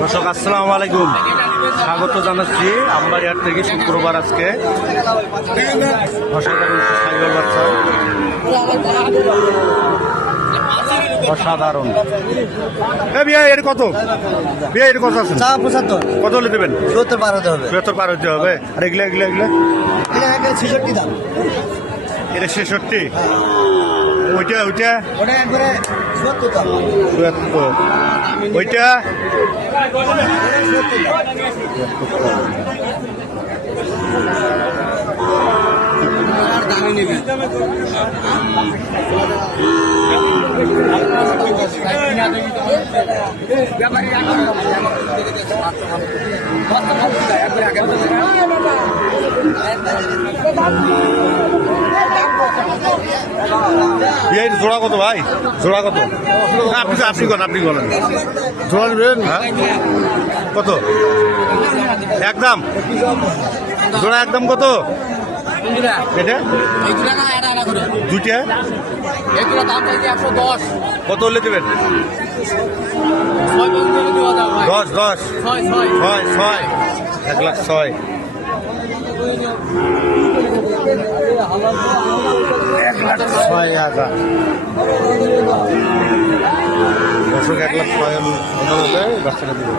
দর্শক আসসালামু আলাইকুম, স্বাগত জানাচ্ছি আমবাড়িহাট থেকে। শুক্রবার আজকে অসাধারণ। বিয়া এর কত? বিয়া এর কত আছে? 75 কত হলে দেবেন? 70 পার হতে হবে। ৭০ পার হতে হবে। আর এগুলা এগুলা এগুলা এটা 66 দাম। এটা 66। ওইটা ওইটা ওটা একবারে 70 দাম। ৭৪। ওইটা আর দামি নেবে। বিয়ের জোড়া কত ভাই? জোড়া কত? আপনি আপনি বলেন, আপনি বলেন। জোড়া নেবেন? হ্যাঁ, কত? একদম জোড়া একদম কত? এটা দুইটা কত হলে দেবেন? 10 10 6 6 1,06,000। 1,06,000। দর্শক 1,06,000 হলে বাচ্চাটা দেবে।